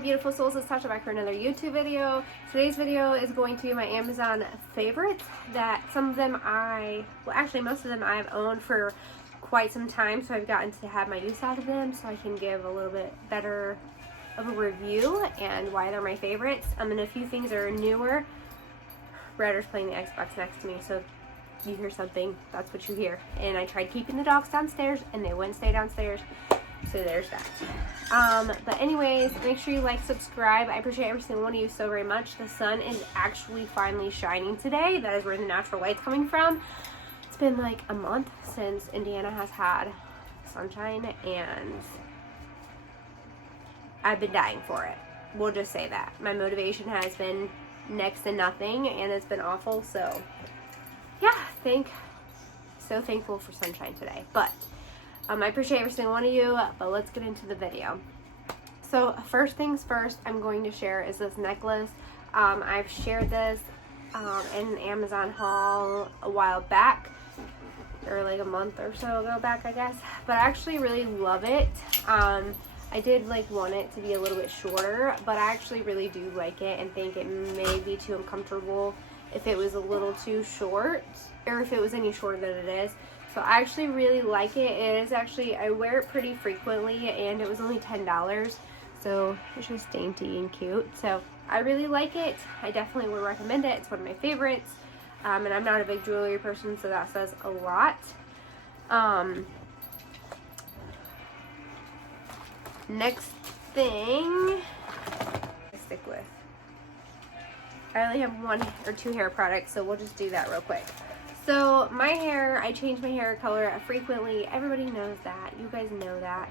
beautiful souls, it's Tasha back for another YouTube video. Today's video is going to be my Amazon favorites that some of them most of them I've owned for quite some time, so I've gotten to have my use out of them, so I can give a little bit better of a review and why they're my favorites. And a few things are newer. Ryder's playing the Xbox next to me, so if you hear something, that's what you hear. And I tried keeping the dogs downstairs and they wouldn't stay downstairs. So there's that. But anyways, make sure you like, subscribe. I appreciate every single one of you so very much. The sun is actually finally shining today. That is where the natural light's coming from. It's been like a month since Indiana has had sunshine, and I've been dying for it. We'll just say that. My motivation has been next to nothing, and it's been awful. So yeah, so thankful for sunshine today. But I appreciate every single one of you, but let's get into the video. So first things first, I'm going to share is this necklace. I've shared this in an Amazon haul a while back, or like a month or so ago back, I guess. But I actually really love it. I did want it to be a little bit shorter, but I actually really do like it and think it may be too uncomfortable if it was a little too short, or if it was any shorter than it is. So I actually really like it. It is actually, I wear it pretty frequently, and it was only $10. So it's just dainty and cute. So I really like it. I definitely would recommend it. It's one of my favorites. And I'm not a big jewelry person, so that says a lot. Next thing I stick with. I only have one or two hair products, so we'll just do that real quick. So my hair, I change my hair color frequently. Everybody knows that. You guys know that.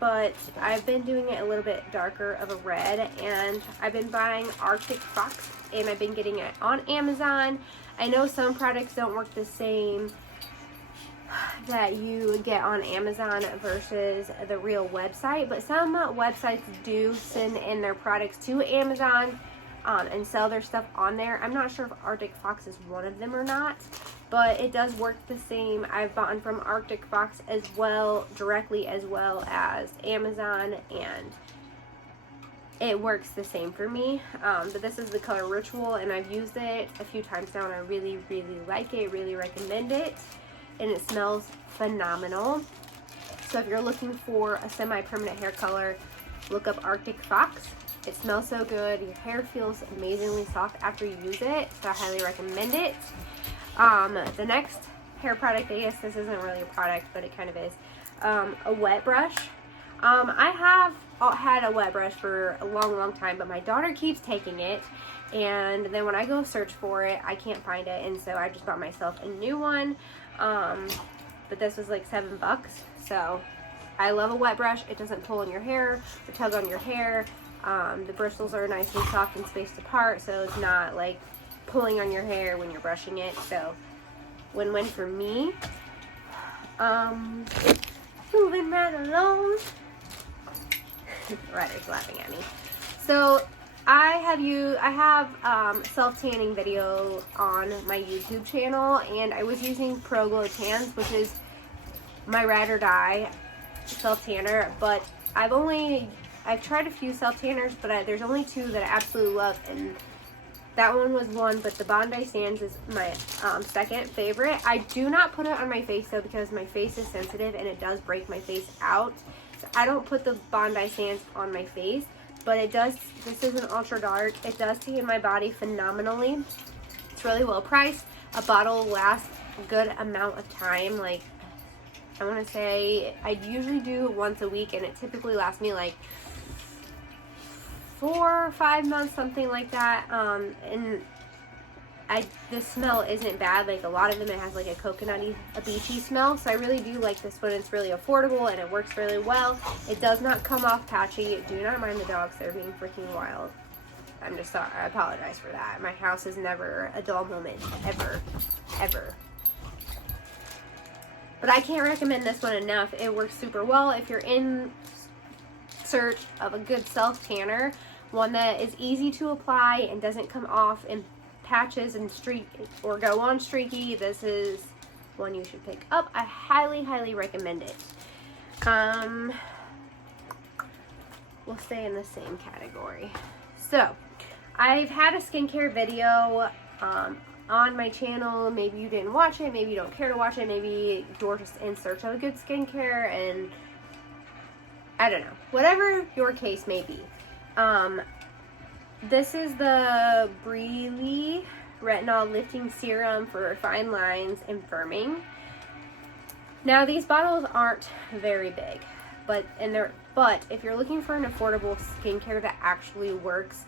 But I've been doing it a little bit darker of a red, and I've been buying Arctic Fox, and I've been getting it on Amazon. I know some products don't work the same that you get on Amazon versus the real website, but some websites do send in their products to Amazon and sell their stuff on there. I'm not sure if Arctic Fox is one of them or not, but it does work the same. I've bought from Arctic Fox as well, directly, as well as Amazon, and it works the same for me. But this is the color Ritual, and I've used it a few times now, and I really, really like it, really recommend it, and it smells phenomenal. So if you're looking for a semi-permanent hair color, look up Arctic Fox. It smells so good. Your hair feels amazingly soft after you use it, so I highly recommend it. The next hair product, I guess this isn't really a product, but it kind of is, a wet brush. I have had a wet brush for a long time, but my daughter keeps taking it, and then when I go search for it, I can't find it, and so I just bought myself a new one. But this was like $7, so I love a wet brush. It doesn't pull on your hair or tug on your hair. The bristles are nice and soft and spaced apart, so it's not like pulling on your hair when you're brushing it. So win-win for me. Moving right along. Ryder's laughing at me. So I have self-tanning video on my YouTube channel, and I was using Pro Glow Tans, which is my ride or die self-tanner, but I've tried a few self-tanners, but there's only two that I absolutely love, and that one was one, but the Bondi Sands is my second favorite. I do not put it on my face, though, because my face is sensitive, and it does break my face out. So I don't put the Bondi Sands on my face, but it does, this is an ultra dark. It does tan my body phenomenally. It's really well priced. A bottle lasts a good amount of time. Like, I want to say I usually do it once a week, and it typically lasts me like 4 or 5 months, something like that. And the smell isn't bad. Like, a lot of them, it has like a coconutty, a beachy smell. So I really do like this one. It's really affordable, and it works really well. It does not come off patchy. Do not mind the dogs. They're being freaking wild. I'm just sorry. I apologize for that. My house is never a dull moment. Ever. Ever. But I can't recommend this one enough. It works super well if you're in search of a good self-tanner. One that is easy to apply and doesn't come off in patches and streak or go on streaky. This is one you should pick up. I highly recommend it. we'll stay in the same category. So, I've had a skincare video on my channel. Maybe you didn't watch it, maybe you don't care to watch it, maybe you're just in search of a good skincare, and I don't know. Whatever your case may be. This is the Breely Retinol Lifting Serum for fine lines and firming. Now, these bottles aren't very big, but if you're looking for an affordable skincare that actually works,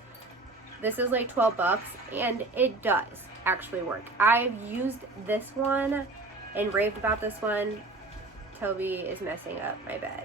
this is like 12 bucks, and it does actually work. I've used this one and raved about this one. Toby is messing up my bed.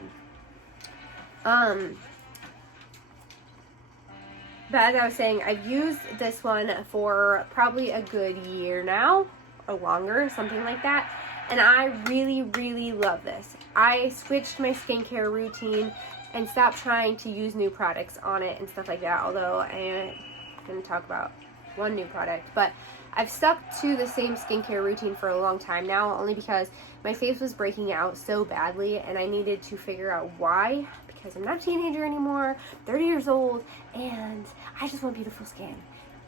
But as I was saying, I've used this one for probably a good year now, or longer, something like that. And I really, really love this. I switched my skincare routine and stopped trying to use new products on it and stuff like that. Although I didn't talk about one new product. But I've stuck to the same skincare routine for a long time now, only because my face was breaking out so badly and I needed to figure out why. Because I'm not a teenager anymore, I'm 30 years old, and I just want beautiful skin.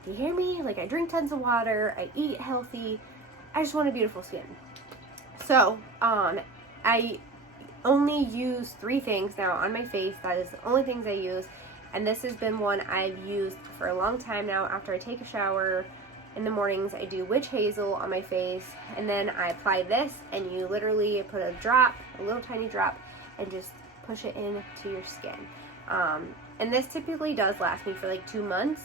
Do you hear me? Like, I drink tons of water, I eat healthy, I just want a beautiful skin. So, I only use 3 things now on my face. That is the only things I use, and this has been one I've used for a long time now. After I take a shower in the mornings, I do witch hazel on my face, and then I apply this, and you literally put a drop, a little tiny drop, and just push it into your skin. And this typically does last me for like 2 months.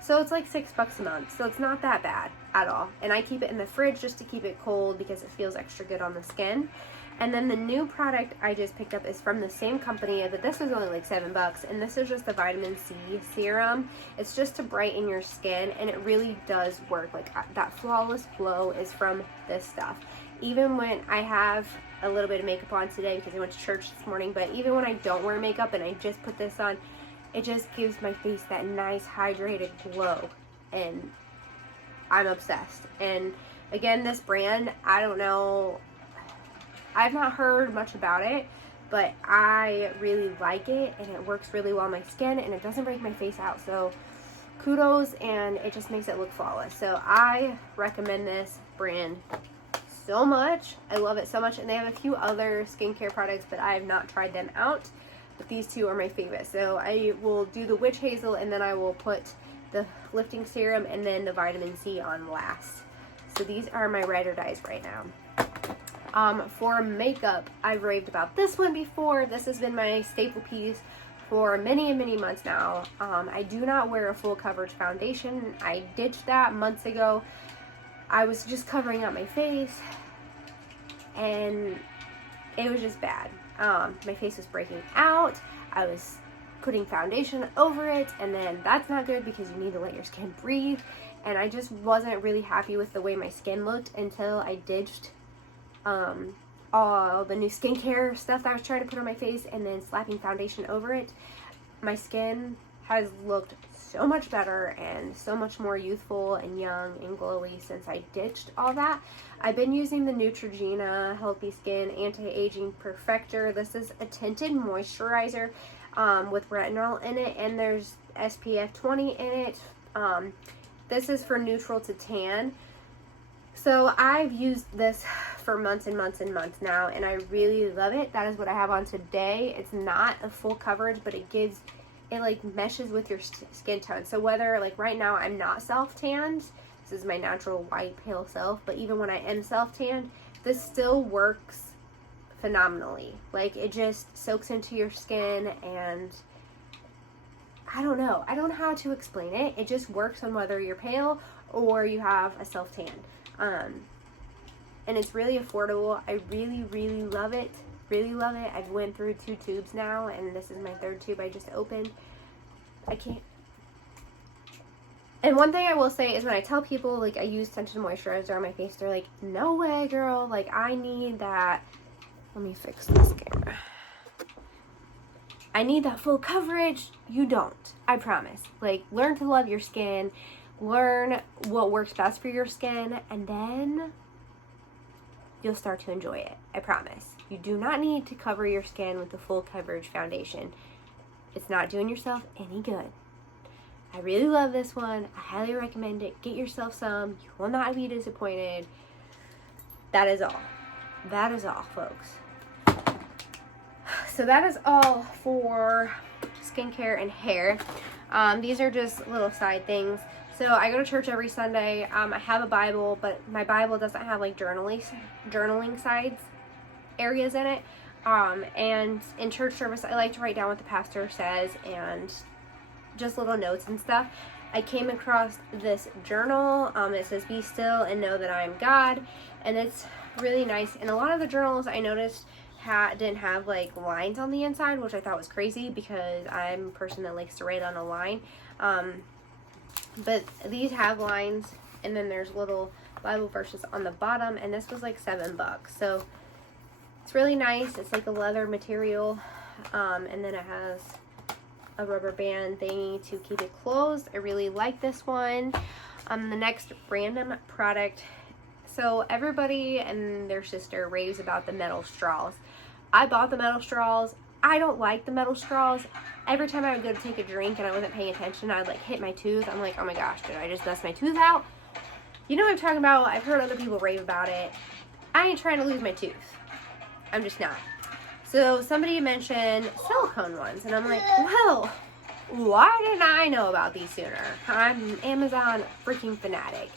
So it's like $6 a month. So it's not that bad at all. And I keep it in the fridge just to keep it cold because it feels extra good on the skin. And then the new product I just picked up is from the same company, but this was only like $7. And this is just the vitamin C serum. It's just to brighten your skin, and it really does work. Like, that flawless glow is from this stuff. Even when I have a little bit of makeup on today because I went to church this morning, but even when I don't wear makeup and I just put this on, it just gives my face that nice hydrated glow, and I'm obsessed. And again, this brand, I don't know, I've not heard much about it, but I really like it, and it works really well on my skin, and it doesn't break my face out. So kudos, and it just makes it look flawless. So I recommend this brand so much. I love it so much, and they have a few other skincare products, but I have not tried them out, but these 2 are my favorite. So I will do the witch hazel, and then I will put the lifting serum and then the vitamin C on last. So these are my ride or dies right now. For makeup, I've raved about this one before. This has been my staple piece for many and many months now. I do not wear a full coverage foundation. I ditched that months ago. I was just covering up my face, and it was just bad. My face was breaking out. I was putting foundation over it, and then that's not good because you need to let your skin breathe. And I just wasn't really happy with the way my skin looked until I ditched all the new skincare stuff that I was trying to put on my face and then slapping foundation over it. My skin has looked so much better and so much more youthful and young and glowy since I ditched all that. I've been using the Neutrogena Healthy Skin Anti-Aging Perfector. This is a tinted moisturizer with retinol in it, and there's SPF 20 in it. This is for neutral to tan. So I've used this for months and months and months now, and I really love it. That is what I have on today. It's not a full coverage, but it like meshes with your skin tone. So whether, like, right now I'm not self-tanned, this is my natural white pale self, but even when I am self-tanned, this still works phenomenally. Like, it just soaks into your skin, and I don't know how to explain it. It just works on whether you're pale or you have a self-tan. And it's really affordable. I really, really love it. Really love it. I've went through 2 tubes now, and this is my 3rd tube I just opened. I can't. And one thing I will say is when I tell people, like, I use tinted moisturizer on my face, they're like, no way, girl. Like, I need that. Let me fix this camera. I need that full coverage. You don't. I promise. Like, learn to love your skin. Learn what works best for your skin, and then you'll start to enjoy it. I promise. You do not need to cover your skin with the full coverage foundation. It's not doing yourself any good. I really love this one. I highly recommend it. Get yourself some. You will not be disappointed. That is all. That is all, folks. So that is all for skincare and hair. These are just little side things. So I go to church every Sunday. I have a Bible, but my Bible doesn't have like journaling sides areas in it. And in church service, I like to write down what the pastor says and just little notes and stuff. I came across this journal. It says, "Be still and know that I am God," and it's really nice. And a lot of the journals I noticed didn't have like lines on the inside, which I thought was crazy because I'm a person that likes to write on a line. But these have lines, and then there's little Bible verses on the bottom, and this was like $7. So it's really nice. It's like a leather material, and then it has a rubber band thingy to keep it closed. I really like this one. The next random product. So everybody and their sister raves about the metal straws. I bought the metal straws. I don't like the metal straws. Every time I would go to take a drink and I wasn't paying attention, I'd like hit my tooth. I'm like, oh my gosh, did I just bust my tooth out? You know what I'm talking about? I've heard other people rave about it. I ain't trying to lose my tooth. I'm just not. So somebody mentioned silicone ones, and I'm like, well, why didn't I know about these sooner? I'm an Amazon freaking fanatic.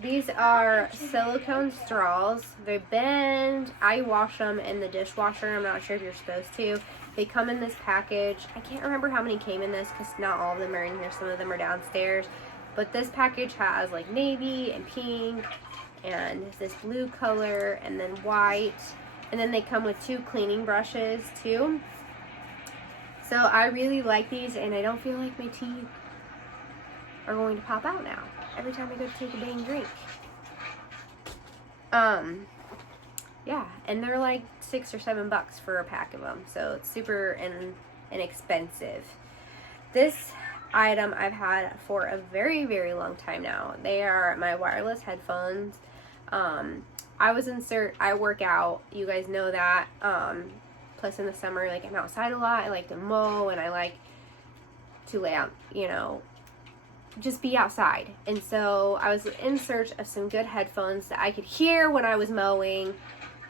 These are silicone straws. They bend. I wash them in the dishwasher. I'm not sure if you're supposed to. They come in this package. I can't remember how many came in this because not all of them are in here. Some of them are downstairs. But this package has like navy and pink and this blue color and then white. And then they come with 2 cleaning brushes too. So I really like these, and I don't feel like my teeth are going to pop out now every time I go to take a dang drink. Yeah, and they're like $6 or $7 for a pack of them, so it's super inexpensive. This item I've had for a very, very long time now. They are my wireless headphones. I work out, you guys know that. Plus in the summer, like I'm outside a lot. I like to mow and I like to lay out, just be outside. And so I was in search of some good headphones that I could hear when I was mowing,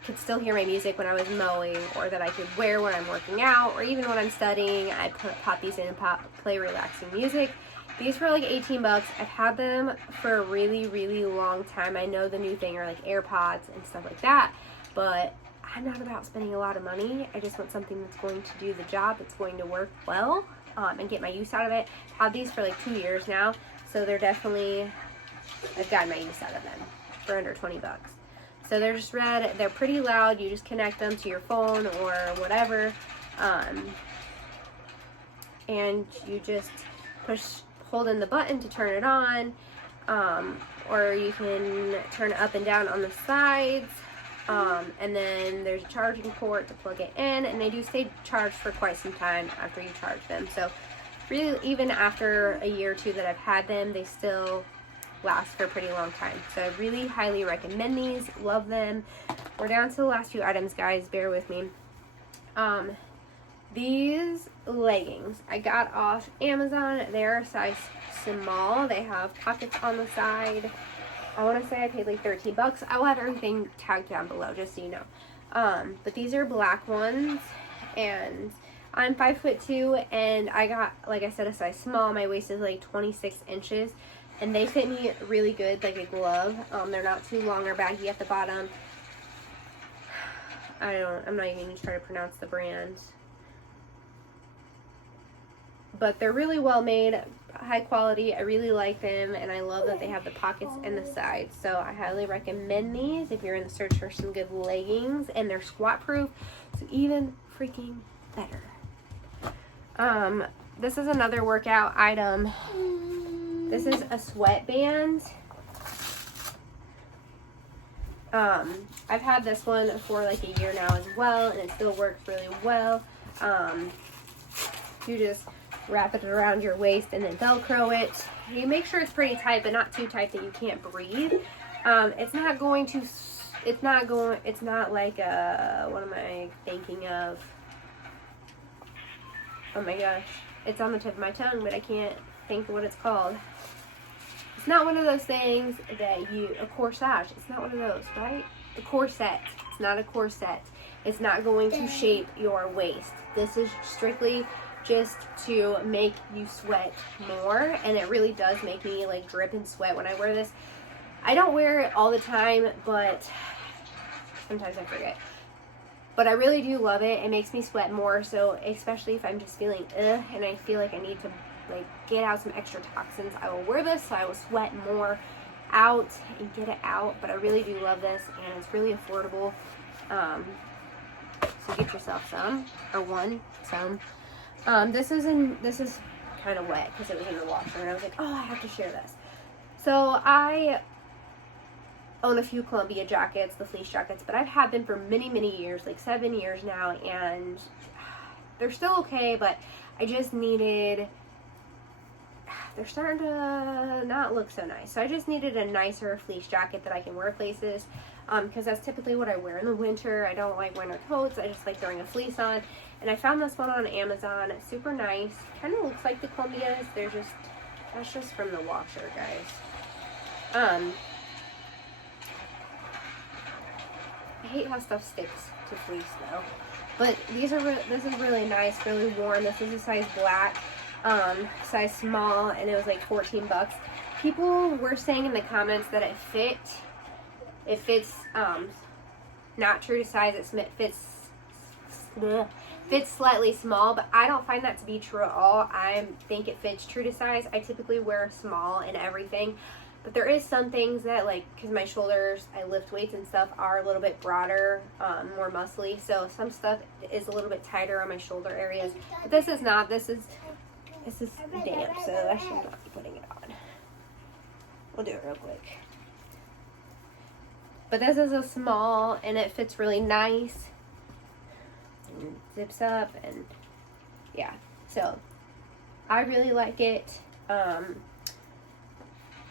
could still hear my music when I was mowing, or that I could wear when I'm working out, or even when I'm studying. I pop these in and play relaxing music. These were like $18. I've had them for a really, really long time. I know the new thing are like AirPods and stuff like that, but I'm not about spending a lot of money. I just want something that's going to do the job, that's going to work well, and get my use out of it. I've had these for like 2 years now, so they're definitely, I've gotten my use out of them for under $20. So they're just red. They're pretty loud. You just connect them to your phone or whatever, and you just hold in the button to turn it on, or you can turn it up and down on the sides. And then there's a charging port to plug it in, and they do stay charged for quite some time after you charge them. So really, even after a year or two that I've had them, they still last for a pretty long time. So I really highly recommend these. Love them. We're down to the last few items, guys. Bear with me. These leggings I got off Amazon. They're a size small. They have pockets on the side. I want to say I paid like $13. I will have everything tagged down below just so you know. But these are black ones, and I'm 5'2", and I got, like I said, a size small. My waist is like 26 inches, and they fit me really good, like a glove. They're not too long or baggy at the bottom. I'm not even going to try to pronounce the brand. But they're really well made, high quality. I really like them, and I love that they have the pockets and the sides. So I highly recommend these if you're in the search for some good leggings, and they're squat proof, so even freaking better. This is another workout item. This is a sweatband. I've had this one for like a year now as well, and it still works really well. You just wrap it around your waist and then Velcro it. You make sure it's pretty tight, but not too tight that you can't breathe. It's not like what am I thinking of? Oh my gosh. It's on the tip of my tongue, but I can't think of what it's called. It's not one of those things that a corsage. It's not one of those, right? A corset. It's not a corset. It's not going to shape your waist. This is strictly just to make you sweat more, and it really does make me like drip and sweat when I wear this. I don't wear it all the time, but sometimes I forget. But I really do love it. It makes me sweat more, so especially if I'm just feeling and I feel like I need to like get out some extra toxins, I will wear this so I will sweat more out and get it out. But I really do love this, and it's really affordable. So get yourself some, or some. This is kind of wet because it was in the washer, and I was like, oh, I have to share this. So I own a few Columbia jackets, the fleece jackets, but I've had them for many, many years, like 7 years now, and they're still okay, but I just needed, they're starting to not look so nice. So I just needed a nicer fleece jacket that I can wear places, because that's typically what I wear in the winter. I don't like winter coats. I just like throwing a fleece on, and I found this one on Amazon. It's super nice. Kind of looks like the Columbias. That's just from the washer, guys. I hate how stuff sticks to fleece though, but this is really nice, really warm. This is a size black, size small, and it was like 14 bucks. People were saying in the comments that it fits not true to size. It fits slightly small, but I don't find that to be true at all. I think it fits true to size. I typically wear small in everything. But there is some things that, like, because my shoulders, I lift weights and stuff, are a little bit broader, more muscly. So some stuff is a little bit tighter on my shoulder areas. But this is not. This is damp, so I should not be putting it on. We'll do it real quick. But this is a small, and it fits really nice. And zips up, and yeah. So I really like it.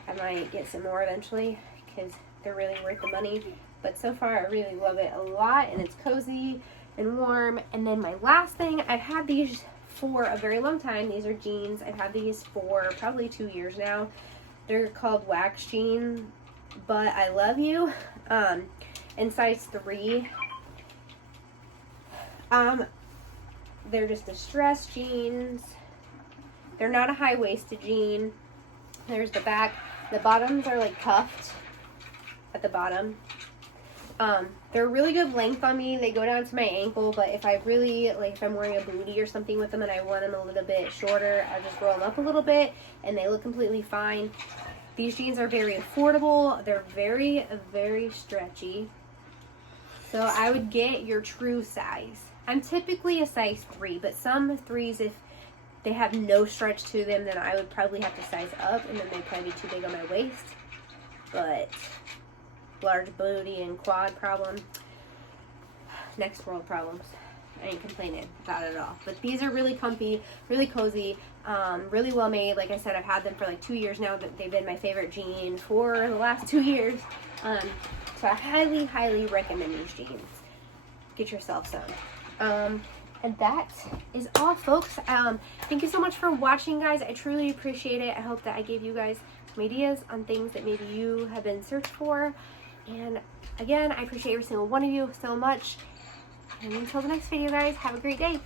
I might get some more eventually because they're really worth the money. But so far, I really love it a lot, and it's cozy and warm. And then my last thing, I've had these for a very long time. These are jeans. I've had these for probably 2 years now. They're called wax jeans, but I love you. In size 3. They're just distressed jeans. They're not a high-waisted jean. There's the back. The bottoms are like cuffed at the bottom. They're really good length on me. They go down to my ankle, but if I really, like if I'm wearing a bootie or something with them and I want them a little bit shorter, I just roll them up a little bit and they look completely fine. These jeans are very affordable. They're very, very stretchy. So I would get your true size. I'm typically a size 3, but some 3s, if they have no stretch to them, then I would probably have to size up, and then they'd probably be too big on my waist. But large booty and quad problem, next world problems. I ain't complaining about it at all. But these are really comfy, really cozy, really well made. Like I said, I've had them for like 2 years now. They've been my favorite jean for the last 2 years. So I highly, highly recommend these jeans. Get yourself some. And that is all, folks. Thank you so much for watching, guys. I truly appreciate it. I hope that I gave you guys some ideas on things that maybe you have been searching for. And again, I appreciate every single one of you so much. And until the next video, guys, have a great day.